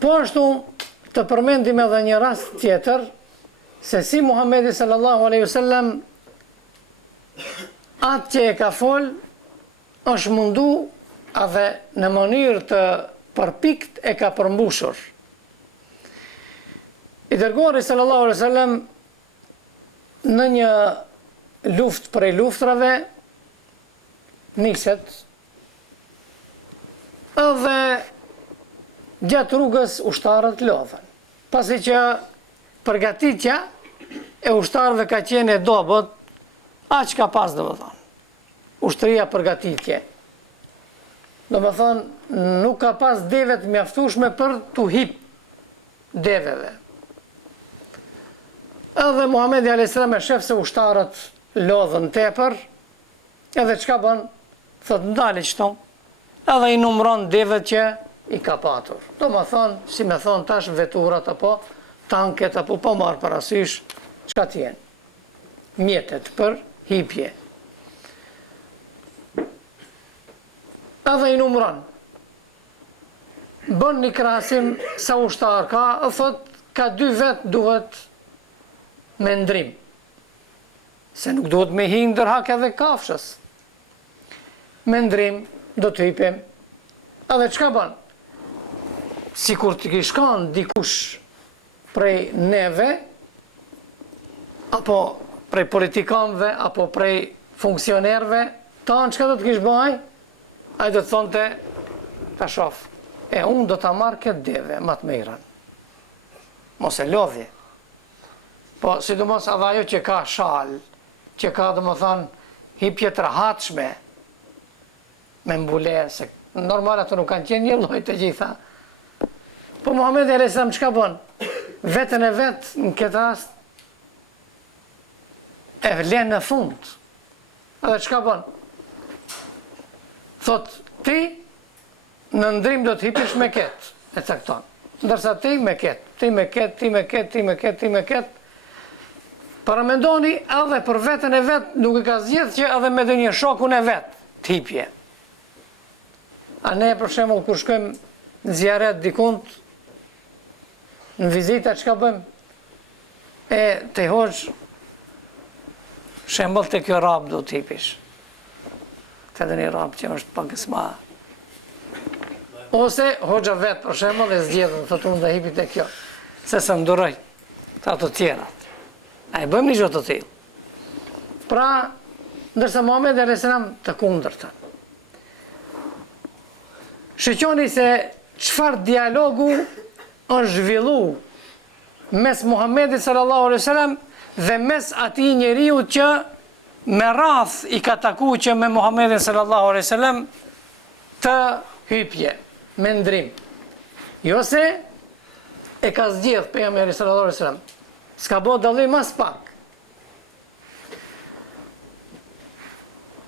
Po ashtu të përmendim edhe një rast tjetër, se si Muhamedi sallallahu alaihi wasallam atë që e ka fol, është mundu edhe në mënyrë të përpikt e ka përmbushur. I dërguari sallallahu alaihi wasallam në një luftë prej luftrave niset edhe gjatë rrugës ushtarët lodhen. Pasi që përgatitja e ushtarëve ka qenë e dobët, aq ka pas domethënë. Ushtria përgatitje. Domethënë nuk ka pas deve të mjaftueshme për t'u hip deveve. Edhe Muhamedi a.s. e shef se ushtarët lodhen tepër, edhe çka bën? Thot ndali çton. Edhe i numëron devet që i ka patur. Domethënë, si me thon tash veturat apo tanket apo po marr parasysh çka t'jen. Mjetet për hipje. Edhe i numëron. Bën një krahasim sa ushtar ka, thot ka 2 vet duhet me ndrim. Se nuk duhet me hi ndër hak edhe kafshës. Me ndrim do të hipim. Edhe çka bën? Sikur të kishkan dikush prej neve, apo prej politikanëve, apo prej funksionerëve, tanë çka do të kish bëj? Ai do të thonte, ta shof, unë do ta marr këtë deve, më të mirën. Mos e lodhje. Po, sidomos edhe ajo që ka shal, që ka domethënë hipje të rahatshme, me mbule, se normal ato nuk kanë qenë një lloj të gjitha. Po Muhamedi a.s. çka bën? Vetën e vet në këtë rast e vlen në fund. Edhe çka bën? Thot, ti në ndrim do të hipish me ketë, e cakton. Ndërsa ti me ketë, ti me ketë, ti me ketë, ti me ketë, ti me ketë. Paramendoni edhe për vetën e vet nuk e ka zgjedhë që edhe me ndonjë shokun e vet të hipje. A ne për shembull kur shkojmë në ziaret dikund, në vizita çka bëjmë? Te hoxh shembull te kjo rab do të hipish. Te doni rab që është pakës ma. Ose hoxha vet për shembull e zgjedhën, thotë unë do hipi te kjo. Se së nduroj të ato tjerat. A e bëjmë një gjë të tillë. Pra, ndërsa Muhamedi a.s. të kundërtën. Shëqoni se çfarë dialogu është zhvillu mes Muhamedit sallallahu alaihi wasallam dhe mes atij njeriu që me radh i ka taku që me Muhamedit sallallahu alaihi wasallam të hypje, me ndrim. Jo se e ka zgjedh pejgamberi sallallahu alaihi wasallam. S'ka bo dallim as pak.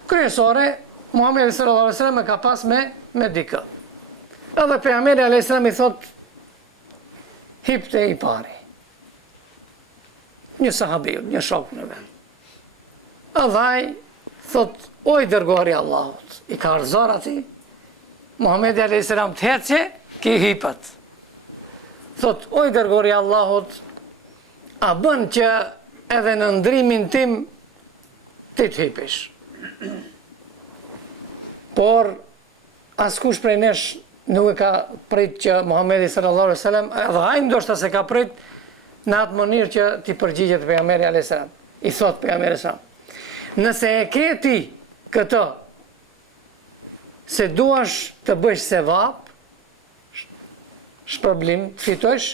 Kryesore, Muhamedi sallallahu alaihi wasallam e ka pas me dikë. Edhe pejgamberi alaihi salam i thot hipte i pari. Një sahabiu, një shok në vet. Edhe ai thot, o i dërguari i Allahut, i ka arzor ati, Muhamedi alaihi salam të hece, ki hipët. Thot, o i dërguari i Allahut, a bën që edhe në ndrimin tim ti të hipish. Por askush prej nesh nuk e ka prit që Muhamedi sallallahu alaihi wasallam, edhe ai ndoshta se ka prit në atë mënyrë që ti përgjigjet pejgamberi alaihi salam. I thot pejgamberi sa, nëse e ke ti këtë se duash të bësh sevap, shpërblim, të fitosh,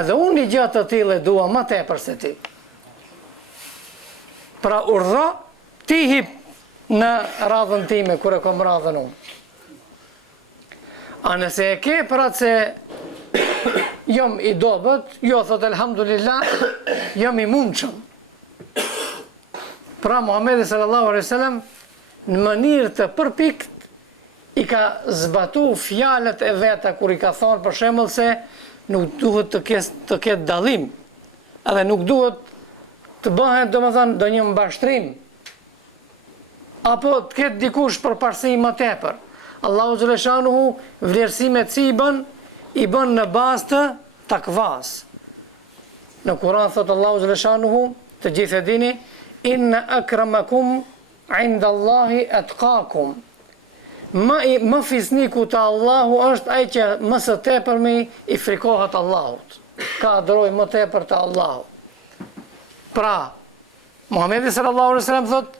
edhe unë një gjatë të tillë e dua më tepër se ti. Pra urdhro, ti hip në radhën time, kur e kom radhën unë. A nëse e ke për atë se jom i dobët, jo thot elhamdulillah, jom i mundshëm. Pra Muhamedi sallallahu alaihi wasallam në mënyrë të përpikt i ka zbatu fjalët e veta kur i ka thonë për shembull se nuk duhet të ketë dallim, edhe nuk duhet të bëhet domethënë ndonjë mbashtrim, apo të ketë dikush përparësi më tepër. Allahu xhaleshanuhu vlerësimet si i bën, i bën në bazë të takvas. Në Kur'an thotë Allahu xhaleshanuhu, të gjithë e dini, inna akramakum indallahi atqakum. Më fisniku të Allahu është ai që më së tepërmi i frikohet Allahut. Ka adhuroj më tepër të Allahut. Pra, Muhamedi sallallahu alaihi wasallam thot,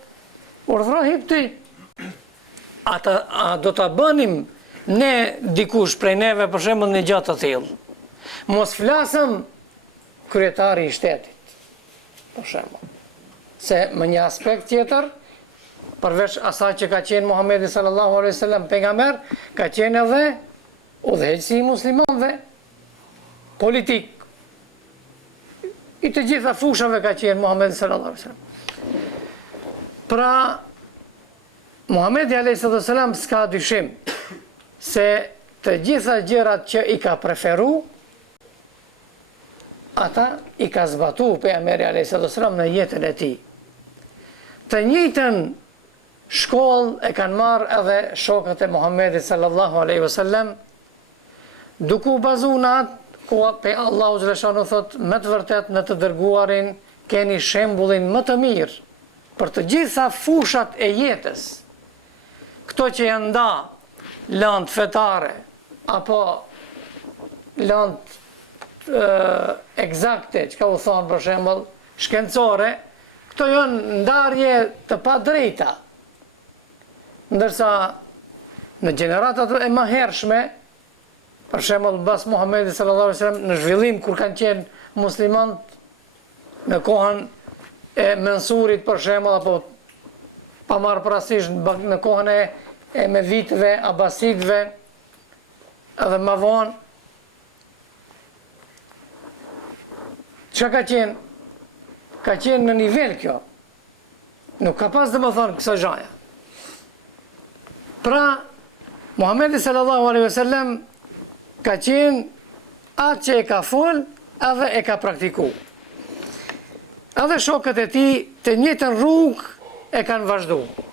urdhro hipti. A do ta bënim ne dikush prej neve për shembull një gjatë të tillë. Mos flasëm kryetari i shtetit, për shembull. Se më një aspekt tjetër, përveç asaj që ka qenë Muhamedi sallallahu alaihi wasallam pejgamber, ka qenë edhe udhëheqësi i muslimanëve, politik. I të gjitha fushave ka qenë Muhamedi sallallahu alaihi wasallam. Pra, Muhamedi alaihi wasallam s'ka dyshim se të gjitha gjërat që i ka preferu, ata i ka zbatu pejgamberi alaihi wasallam në jetën e tij. Të njëjtën shkollë e kanë marrë edhe shokët e Muhamedit sallallahu alaihi wasallam, duke u bazuar në atë ku Allahu xhaleshanu thot, me të vërtet në të dërguarin keni shembullin më të mirë për të gjitha fushat e jetës. Këto që janë nda lëndë fetare apo lëndë eksakte, që ka u thonë për shembull shkencore, këto janë ndarje të padrejta. Ndërsa në gjeneratat e mëhershme, për shembull mbas Muhamedit sallallahu alaihi wasallam, në zhvillim kur kanë qenë muslimanët, në kohën e Mensurit për shembull, apo pa marrë parasysh në kohën e Meditëve, Abasidëve, edhe më vonë, çka ka qenë? Ka qenë në nivel kjo. Nuk ka pas domethënë kësaj gjaja. Pra, Muhamedi sallallahu alaihi wasallam ka qenë atë që e ka fol, edhe e ka praktiku. Edhe shokët e tij të njëjtën rrugë e kanë vazhduar.